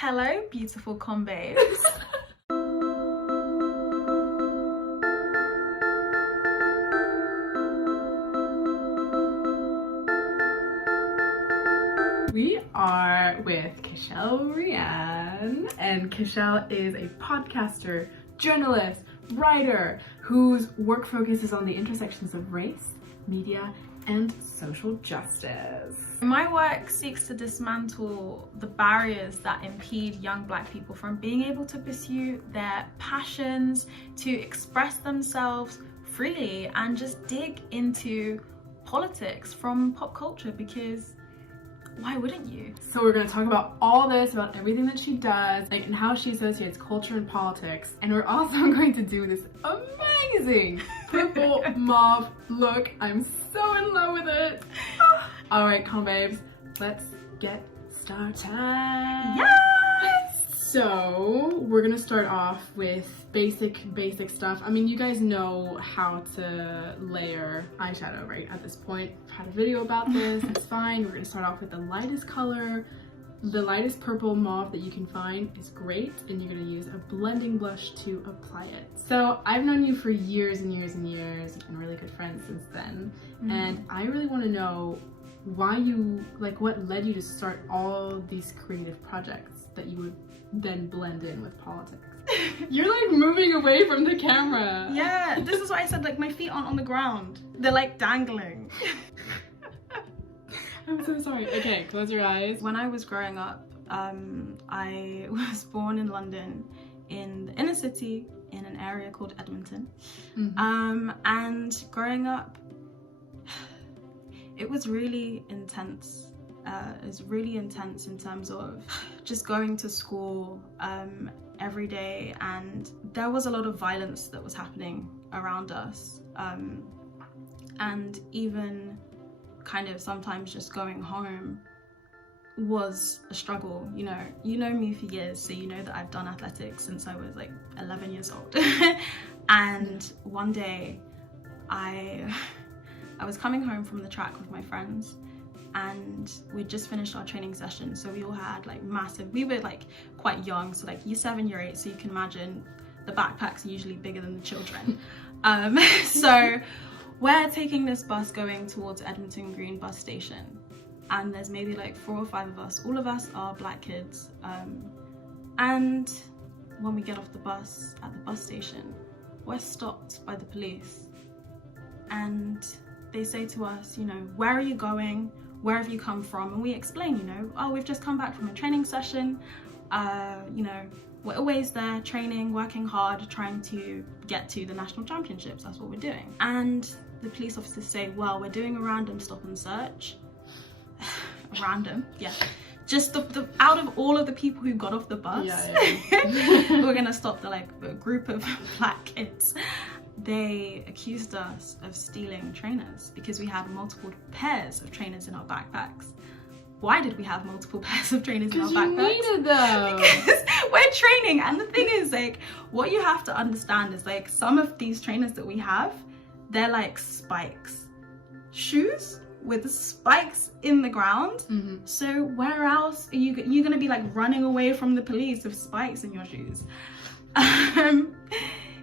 Hello, beautiful combabes. We are with Kaeshelle Rianne, and Kaeshelle is a podcaster, journalist, writer whose work focuses on the intersections of race, media, and social justice. My work seeks to dismantle the barriers that impede young Black people from being able to pursue their passions, to express themselves freely, and just dig into politics from pop culture, because why wouldn't you? So we're going to talk about all this, about everything that she does, and how she associates culture and politics. And we're also going to do this amazing purple mauve look. I'm so in love with it. All right, combabes, let's get started. Yes! So we're gonna start off with basic stuff. I mean, you guys know how to layer eyeshadow, right? At this point, I've had a video about this. It's fine. We're gonna start off with the lightest color. The lightest purple mauve that you can find is great, and you're gonna use a blending blush to apply it. So I've known you for years and years and years. We've been really good friends since then, and I really want to know why you, like, what led you to start all these creative projects that you would then blend in with politics. You're like moving away from the camera. Yeah, this is why I said, like, my feet aren't on the ground. They're like dangling. I'm so sorry. Okay, close your eyes. When I was growing up, I was born in London, in the inner city, in an area called Edmonton. And growing up, it was really intense. It was really intense in terms of just going to school every day, and there was a lot of violence that was happening around us, and even kind of sometimes just going home was a struggle. You know me for years, so you know that I've done athletics since I was like 11 years old. And one day I was coming home from the track with my friends, and we'd just finished our training session, so we all had like we were like quite young, so like year 7, year 8, so you can imagine the backpacks are usually bigger than the children. So we're taking this bus going towards Edmonton Green bus station, and there's maybe like 4 or 5 of us. All of us are Black kids, and when we get off the bus at the bus station, we're stopped by the police, and they say to us, where are you going? Where have you come from? And we explain, oh, we've just come back from a training session. We're always there training, working hard, trying to get to the national championships. That's what we're doing. And the police officers say, well, we're doing a random stop and search. Random, yeah. Just the out of all of the people who got off the bus, we're gonna stop the group of Black kids. They accused us of stealing trainers because we had multiple pairs of trainers in our backpacks. Why did we have multiple pairs of trainers in our backpacks? Because you needed them. Because we're training, and the thing is, like, what you have to understand is, like, some of these trainers that we have, they're like spikes. Shoes with spikes in the ground. So where else are you gonna be like running away from the police with spikes in your shoes?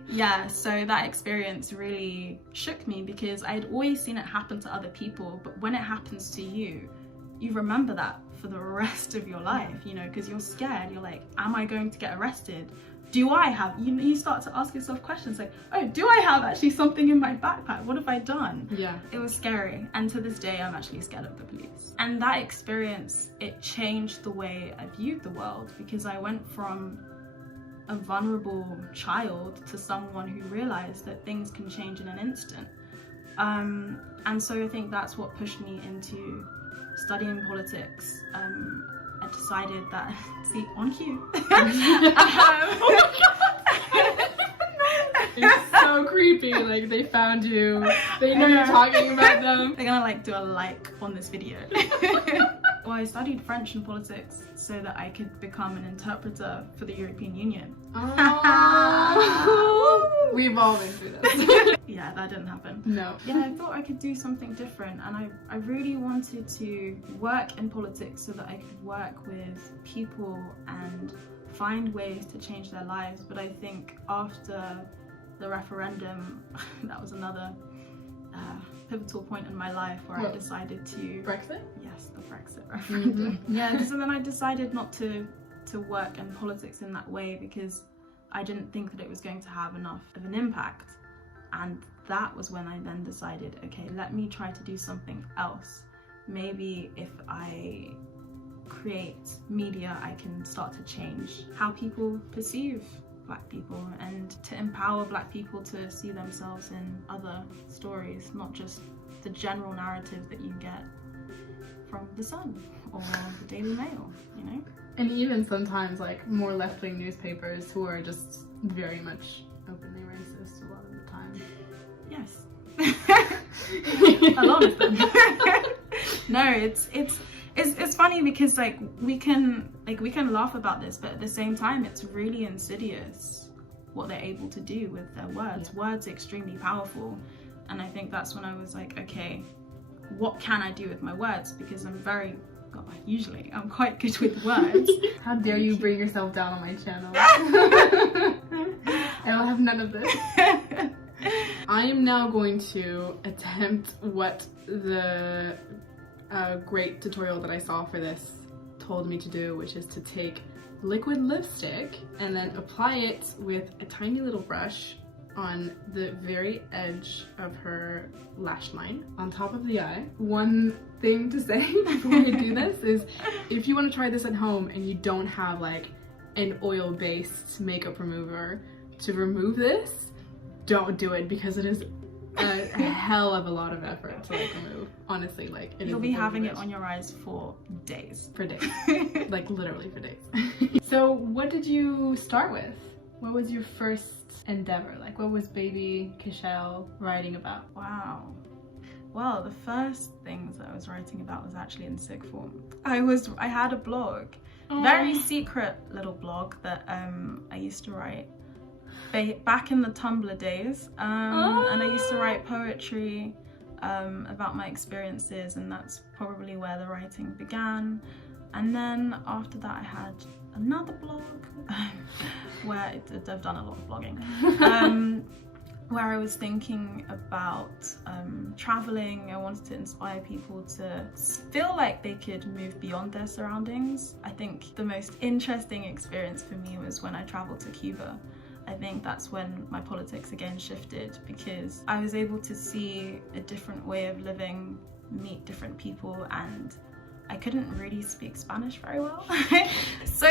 Yeah, so that experience really shook me, because I'd always seen it happen to other people, but when it happens to you, you remember that for the rest of your life, because you're scared. You're like, am I going to get arrested? Do I have, you start to ask yourself questions like, oh, do I have actually something in my backpack? What have I done? Yeah. It was scary, and to this day, I'm actually scared of the police. And that experience, it changed the way I viewed the world, because I went from a vulnerable child to someone who realized that things can change in an instant. And so I think that's what pushed me into studying politics. I decided that, see, on cue. It's so creepy, like they found you, they know you're talking about them. They're gonna like do a like on this video. Well, I studied French and politics so that I could become an interpreter for the European Union. Oh. We've all been through this. Yeah, that didn't happen. No. Yeah, I thought I could do something different, and I really wanted to work in politics so that I could work with people and find ways to change their lives. But I think after the referendum, that was another pivotal point in my life where I decided to... Brexit? Yes, the Brexit referendum. Yeah, so then I decided not to work in politics in that way because I didn't think that it was going to have enough of an impact. And that was when I then decided, okay, let me try to do something else. Maybe if I create media, I can start to change how people perceive Black people and to empower Black people to see themselves in other stories, not just the general narrative that you get from The Sun or the Daily Mail, you know? And even sometimes like more left-wing newspapers who are just very much openly racist a lot of the time. Yes. A lot of them. No, it's funny because like we can laugh about this, but at the same time it's really insidious what they're able to do with their words. Yeah. Words are extremely powerful, and I think that's when I was like, okay, what can I do with my words? Because I'm quite good with words. How dare you bring yourself down on my channel? I will have none of this. I am now going to attempt what the great tutorial that I saw for this told me to do, which is to take liquid lipstick and then apply it with a tiny little brush on the very edge of her lash line on top of the eye. One thing to say before I do this is if you want to try this at home and you don't have like an oil-based makeup remover to remove this, don't do it because it is a hell of a lot of effort to like remove. Honestly, like you'll be having it on your eyes for days. For days. Like literally for days. So what did you start with? What was your first endeavor? Like what was baby Kaeshelle writing about? Wow. Well, the first things that I was writing about was actually in sick form. I had a blog, very secret little blog that I used to write back in the Tumblr days, and I used to write poetry about my experiences, and that's probably where the writing began. And then after that I had another blog where I've done a lot of blogging, where I was thinking about traveling. I wanted to inspire people to feel like they could move beyond their surroundings. I think the most interesting experience for me was when I traveled to Cuba. I think that's when my politics again shifted, because I was able to see a different way of living, meet different people, and I couldn't really speak Spanish very well. So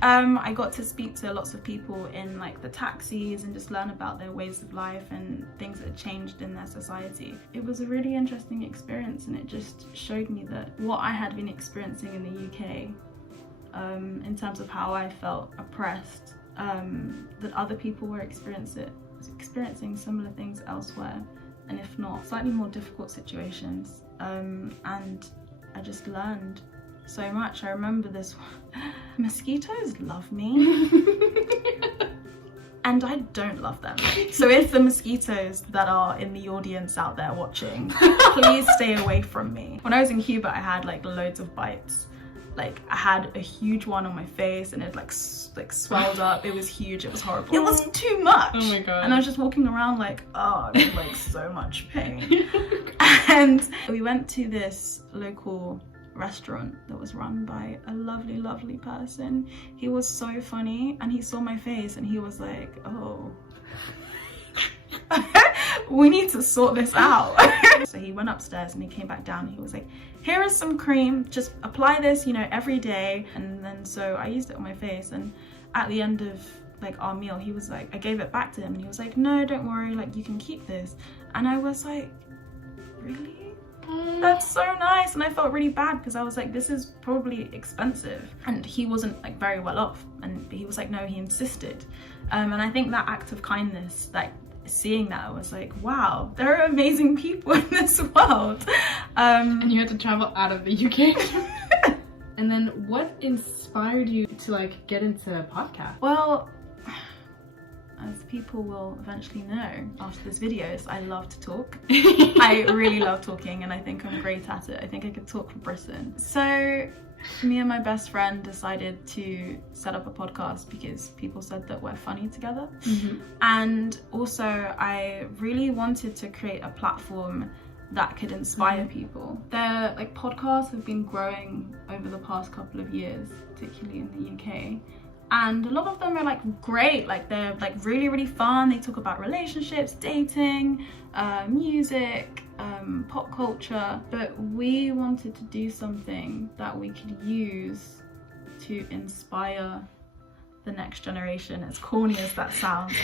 I got to speak to lots of people in like the taxis and just learn about their ways of life and things that had changed in their society. It was a really interesting experience, and it just showed me that what I had been experiencing in the UK, in terms of how I felt oppressed, that other people were experiencing similar things elsewhere, and if not, slightly more difficult situations. And I just learned so much. I remember this one. Mosquitoes love me. And I don't love them. So if the mosquitoes that are in the audience out there watching, please stay away from me. When I was in Cuba, I had like loads of bites. Like I had a huge one on my face, and it like swelled up. It was huge. It was horrible. It was too much. Oh my god. And I was just walking around like, oh, I'm in like so much pain. And we went to this local restaurant that was run by a lovely, lovely person. He was so funny, and he saw my face and he was like, oh, we need to sort this out. So he went upstairs and he came back down and he was like, here is some cream, just apply this, you know, every day. And then so I used it on my face, and at the end of like our meal, he was like, I gave it back to him, and he was like, no, don't worry, like you can keep this. And I was like, really? That's so nice. And I felt really bad because I was like, this is probably expensive, and he wasn't like very well off, and he was like, no, he insisted. And I think that act of kindness, like seeing that, I was like, wow, there are amazing people in this world. And you had to travel out of the UK. And then what inspired you to like get into podcast? Well, as people will eventually know after this video, is I love to talk. I really love talking, and I think I'm great at it. I think I could talk for Britain. So me and my best friend decided to set up a podcast because people said that we're funny together. And also I really wanted to create a platform that could inspire people. Their like podcasts have been growing over the past couple of years, particularly in the UK. And a lot of them are like great, like they're like really, really fun. They talk about relationships, dating, music, pop culture. But we wanted to do something that we could use to inspire the next generation, as corny as that sounds.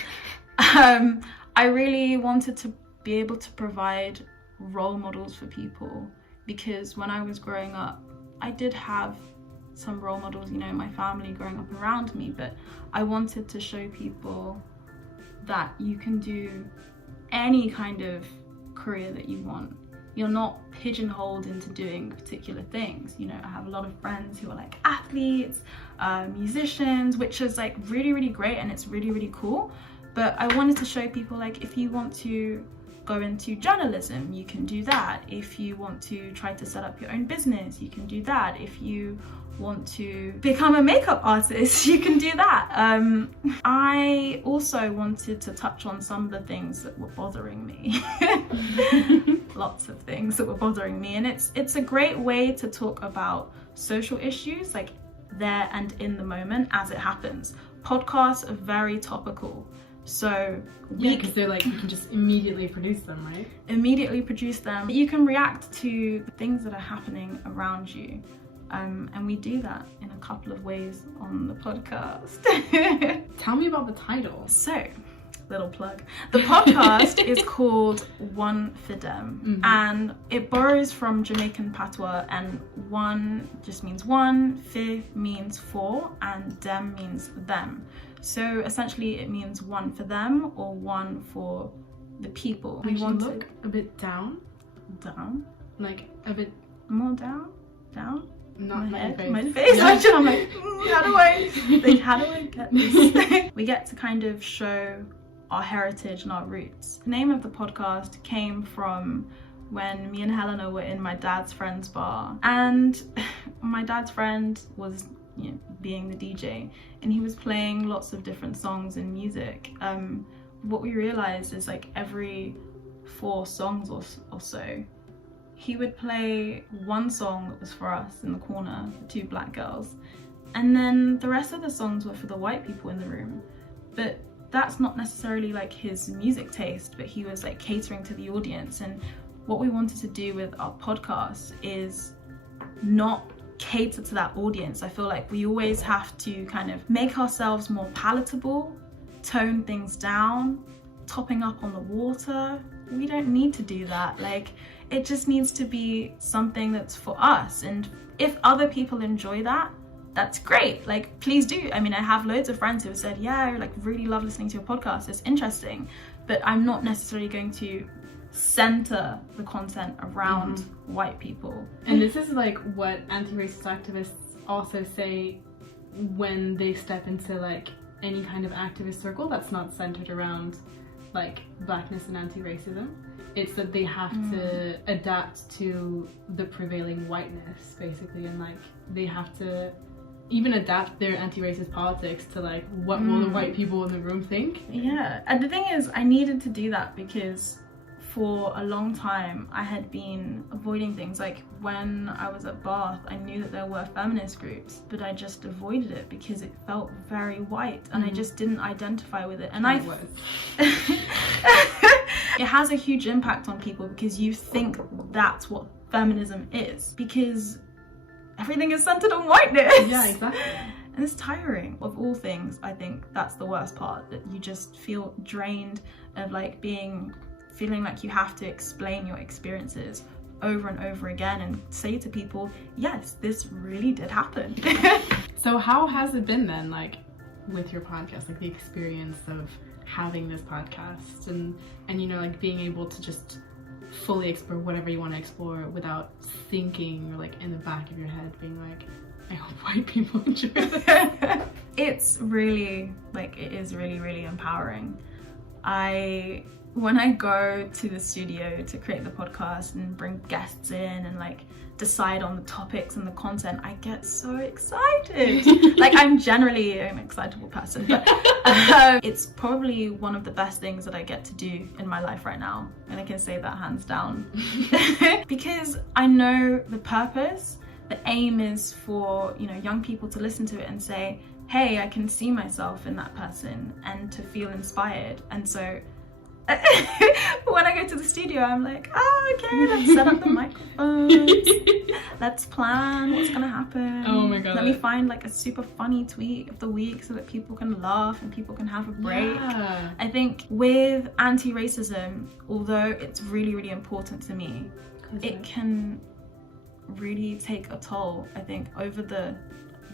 I really wanted to be able to provide role models for people, because when I was growing up, I did have some role models, you know, in my family growing up around me, but I wanted to show people that you can do any kind of career that you want. You're not pigeonholed into doing particular things. You know, I have a lot of friends who are like athletes, musicians, which is like really, really great, and it's really, really cool. But I wanted to show people, like, if you want to go into journalism, you can do that. If you want to try to set up your own business, you can do that. If you want to become a makeup artist, you can do that. I also wanted to touch on some of the things that were bothering me. Lots of things that were bothering me, and it's a great way to talk about social issues, like there and in the moment as it happens. Podcasts are very topical. So because they're like, you can just immediately produce them, right? Immediately produce them. You can react to the things that are happening around you. And we do that in a couple of ways on the podcast. Tell me about the title. So, little plug. The podcast is called One Fidem, and it borrows from Jamaican patois, and one just means one, fi means for, and dem means them. So essentially it means one for them, or one for the people. We want to look a bit down, like a bit more down. Not my face. My face. Yeah. I'm like, how do I get this? We get to kind of show our heritage and our roots. The name of the podcast came from when me and Helena were in my dad's friend's bar, and my dad's friend was, you know, being the DJ, and he was playing lots of different songs and music. What we realized is, like, every 4 songs or so, he would play one song that was for us in the corner, the 2 black girls, and then the rest of the songs were for the white people in the room. But that's not necessarily like his music taste, but he was like catering to the audience. And what we wanted to do with our podcast is not cater to that audience. I feel like we always have to kind of make ourselves more palatable, tone things down, topping up on the water. We don't need to do that. Like, it just needs to be something that's for us. And if other people enjoy that, that's great. Like, please do. I mean, I have loads of friends who have said, yeah, I like really love listening to your podcast, it's interesting, but I'm not necessarily going to center the content around white people. And this is like what anti-racist activists also say when they step into like any kind of activist circle that's not centered around like blackness and anti-racism. It's that they have to adapt to the prevailing whiteness, basically, and like they have to even adapt their anti-racist politics to like what will the white people in the room think. Yeah, and the thing is, I needed to do that because for a long time I had been avoiding things. Like when I was at Bath, I knew that there were feminist groups, but I just avoided it because it felt very white, and I just didn't identify with it. And it has a huge impact on people because you think that's what feminism is, because everything is centered on whiteness. Yeah, exactly. And it's tiring. Of all things, I think that's the worst part, that you just feel drained of like feeling like you have to explain your experiences over and over again and say to people, yes, this really did happen. So how has it been then, like with your podcast, like the experience of having this podcast and you know, like being able to just fully explore whatever you want to explore without thinking, or like in the back of your head being like, I hope white people enjoy this. It's really, like, it is really, really empowering. When I go to the studio to create the podcast and bring guests in and like decide on the topics and the content, I get so excited. Like, I'm generally an excitable person, but it's probably one of the best things that I get to do in my life right now, and I can say that hands down. Because I know the purpose, the aim is for, you know, young people to listen to it and say, hey, I can see myself in that person, and to feel inspired. And so when I go to the studio, I'm like, oh, okay, let's set up the microphones. Let's plan what's gonna happen. Oh my god. Let me find like a super funny tweet of the week so that people can laugh and people can have a break. Yeah. I think with anti-racism, although it's really, really important to me, it can really take a toll. I think over the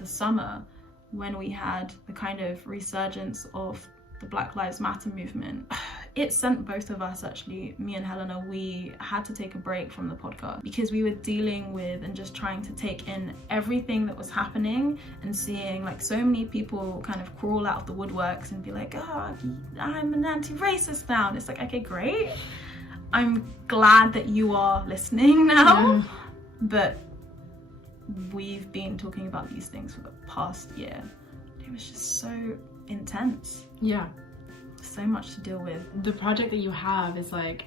summer, when we had the kind of resurgence of the Black Lives Matter movement, it sent both of us, actually, me and Helena, we had to take a break from the podcast because we were dealing with and just trying to take in everything that was happening and seeing like so many people kind of crawl out of the woodworks and be like, oh, I'm an anti-racist now. And it's like, okay, great. I'm glad that you are listening now. Yeah. But we've been talking about these things for the past year. It was just so intense. Yeah. So much to deal with. The project that you have is like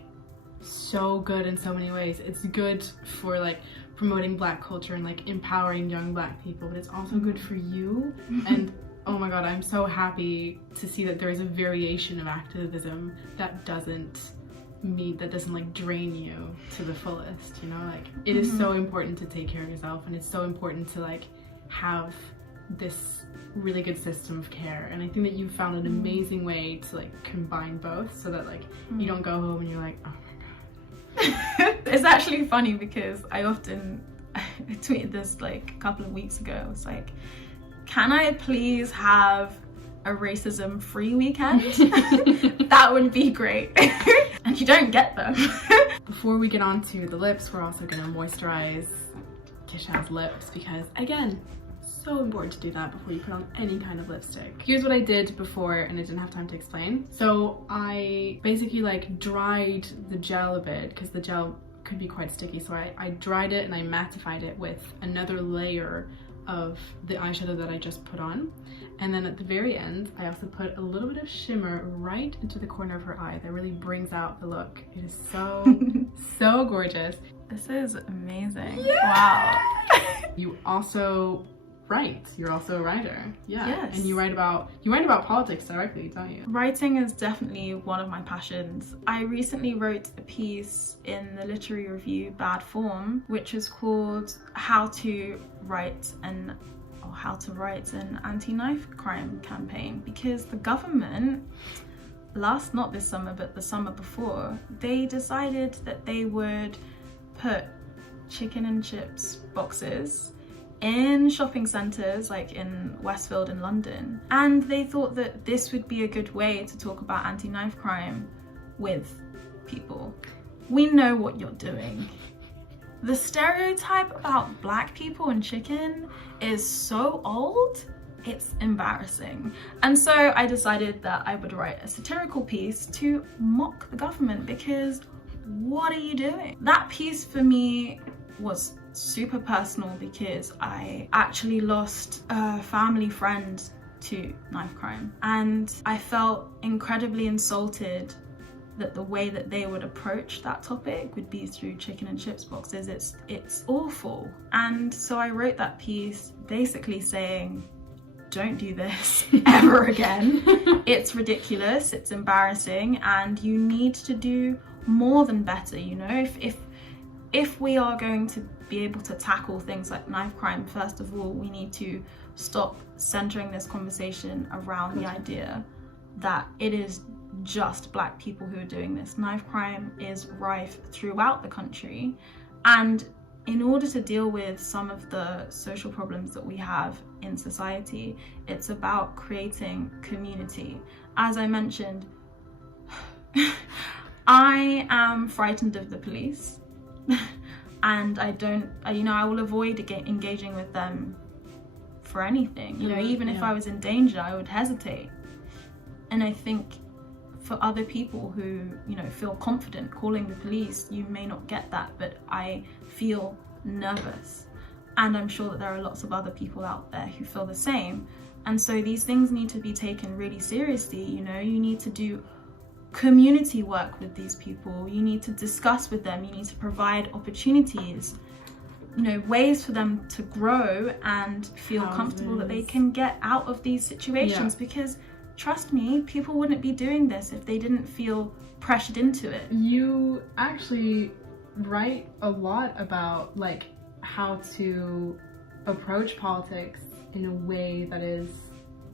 so good in so many ways. It's good for like promoting Black culture and like empowering young Black people, but it's also good for you. And oh my god, I'm so happy to see that there is a variation of activism that doesn't like drain you to the fullest, you know? Like, it is so important to take care of yourself, and it's so important to like have this really good system of care. And I think that you've found an amazing way to like combine both, so that like you don't go home and you're like, oh my god. It's actually funny because I tweeted this like a couple of weeks ago. I was like, can I please have a racism free weekend? That would be great. And you don't get them. Before we get on to the lips, we're also gonna moisturize Kaeshelle's lips, because again, so important to do that before you put on any kind of lipstick. Here's what I did before, and I didn't have time to explain. So I basically like dried the gel a bit, because the gel could be quite sticky. So I dried it and I mattified it with another layer of the eyeshadow that I just put on. And then at the very end, I also put a little bit of shimmer right into the corner of her eye that really brings out the look. It is so, so gorgeous. This is amazing. Yeah. Wow. You also write. You're also a writer. Yeah. Yes. And you write about politics directly, don't you? Writing is definitely one of my passions. I recently wrote a piece in the literary review Bad Form, which is called How to Write an anti-knife crime campaign, because the government, not this summer but the summer before, they decided that they would put chicken and chips boxes in shopping centres like in Westfield in London, and they thought that this would be a good way to talk about anti-knife crime with people. We know what you're doing. The stereotype about Black people and chicken is so old, it's embarrassing. And so I decided that I would write a satirical piece to mock the government, because what are you doing? That piece for me was super personal, because I actually lost a family friend to knife crime, and I felt incredibly insulted that the way that they would approach that topic would be through chicken and chips boxes. It's awful. And so I wrote that piece basically saying, don't do this ever again. It's ridiculous, it's embarrassing, and you need to do more than better, you know? If we are going to be able to tackle things like knife crime, first of all, we need to stop centering this conversation around the idea that it is just Black people who are doing this. Knife crime is rife throughout the country, and in order to deal with some of the social problems that we have in society, it's about creating community. As I mentioned, I am frightened of the police, and I will avoid engaging with them for anything. You know, even if I was in danger, I would hesitate. And I think for other people who, you know, feel confident calling the police, you may not get that, but I feel nervous. And I'm sure that there are lots of other people out there who feel the same. And so these things need to be taken really seriously. You know, you need to do community work with these people. You need to discuss with them. You need to provide opportunities, you know, ways for them to grow and feel comfortable that they can get out of these situations. Because trust me, people wouldn't be doing this if they didn't feel pressured into it. You actually write a lot about like how to approach politics in a way that is,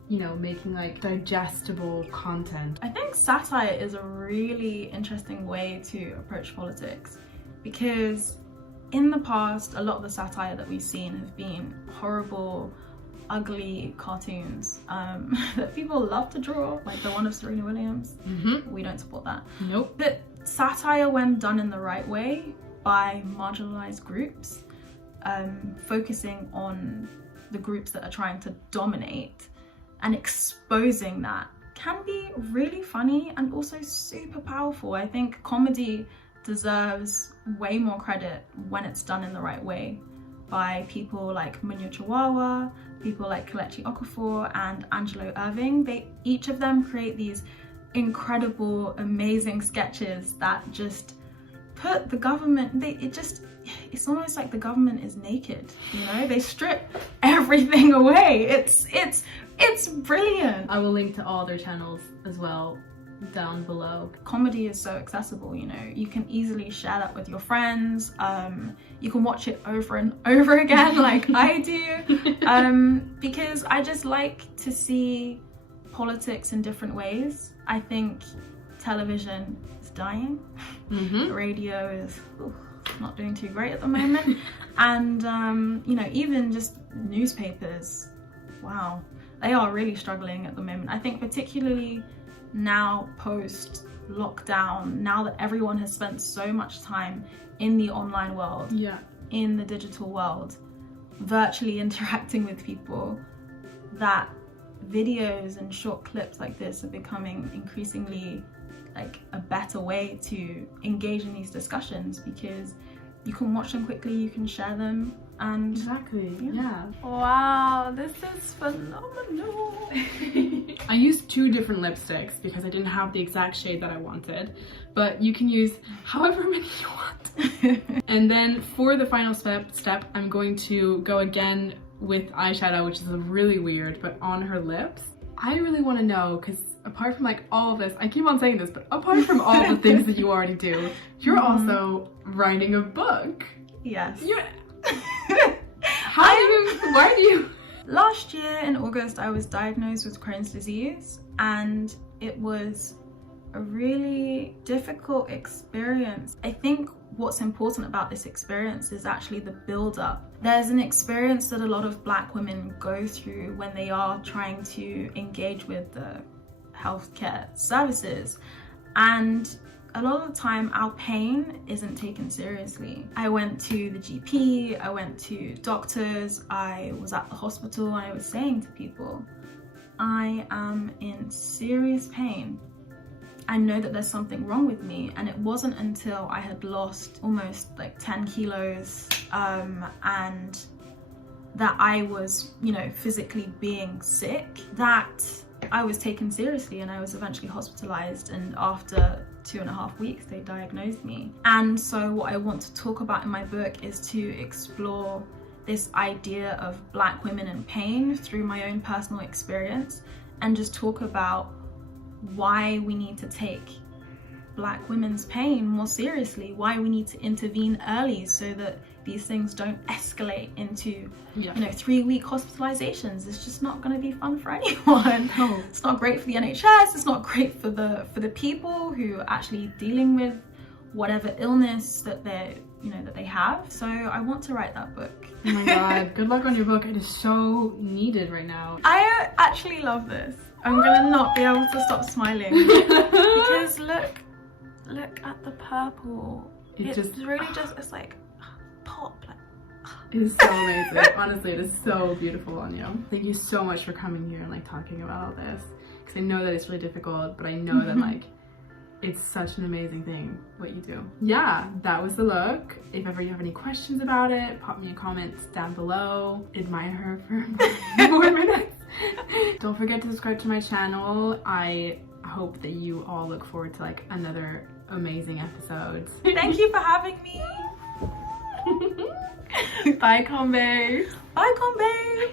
you know, making like digestible content. I think satire is a really interesting way to approach politics, because in the past, a lot of the satire that we've seen have been horrible, ugly cartoons that people love to draw, like the one of Serena Williams. We don't support that. Nope. But satire, when done in the right way by marginalized groups, focusing on the groups that are trying to dominate and exposing that, can be really funny and also super powerful. I think comedy deserves way more credit when it's done in the right way by people like Munya Chawawa, people like Kelechi Okafor and Angelo Irving. Each of them create these incredible, amazing sketches that just put the government, it's almost like the government is naked, you know? They strip everything away. It's brilliant. I will link to all their channels as well down below. Comedy is so accessible, you know, you can easily share that with your friends. You can watch it over and over again like I do, because I just like to see politics in different ways. I think television is dying. Radio is not doing too great at the moment. And you know, even just newspapers, wow, they are really struggling at the moment. I think particularly now post lockdown, now that everyone has spent so much time in the online world, in the digital world, virtually interacting with people, that videos and short clips like this are becoming increasingly like a better way to engage in these discussions, because you can watch them quickly, you can share them, and wow, this is phenomenal. I used 2 different lipsticks because I didn't have the exact shade that I wanted, but you can use however many you want. And then for the final step, I'm going to go again with eyeshadow, which is really weird, but on her lips. I really want to know, because apart from like all of this, I keep on saying this, but apart from all the things that you already do, you're also writing a book. Yes. Why do you? Last year in August, I was diagnosed with Crohn's disease, and it was a really difficult experience. I think what's important about this experience is actually the build-up. There's an experience that a lot of Black women go through when they are trying to engage with the healthcare services, and a lot of the time our pain isn't taken seriously. I went to the GP, I went to doctors, I was at the hospital, and I was saying to people, I am in serious pain. I know that there's something wrong with me. And it wasn't until I had lost almost like 10 kilos and that I was, you know, physically being sick, that I was taken seriously, and I was eventually hospitalized, and after 2.5 weeks they diagnosed me. And so what I want to talk about in my book is to explore this idea of Black women in pain through my own personal experience, and just talk about why we need to take Black women's pain more seriously, why we need to intervene early so that these things don't escalate into, you know, 3-week hospitalizations. It's just not going to be fun for anyone. No. It's not great for the NHS, it's not great for the people who are actually dealing with whatever illness that they're, you know, that they have. So I want to write that book. Oh my god, good luck on your book. It is so needed right now. I actually love this. I'm gonna not be able to stop smiling because look at the purple. It's really just, it's like pop, like It is so amazing. Honestly, it is so beautiful on you. Thank you so much for coming here and like talking about all this, because I know that it's really difficult, but I know that like it's such an amazing thing what you do. Yeah, that was the look. If ever you have any questions about it, pop me a comment down below. Admire her for more minutes. Don't forget to subscribe to my channel. I hope that you all look forward to like another amazing episodes. Thank you for having me. Bye, combabes. Bye, combabes.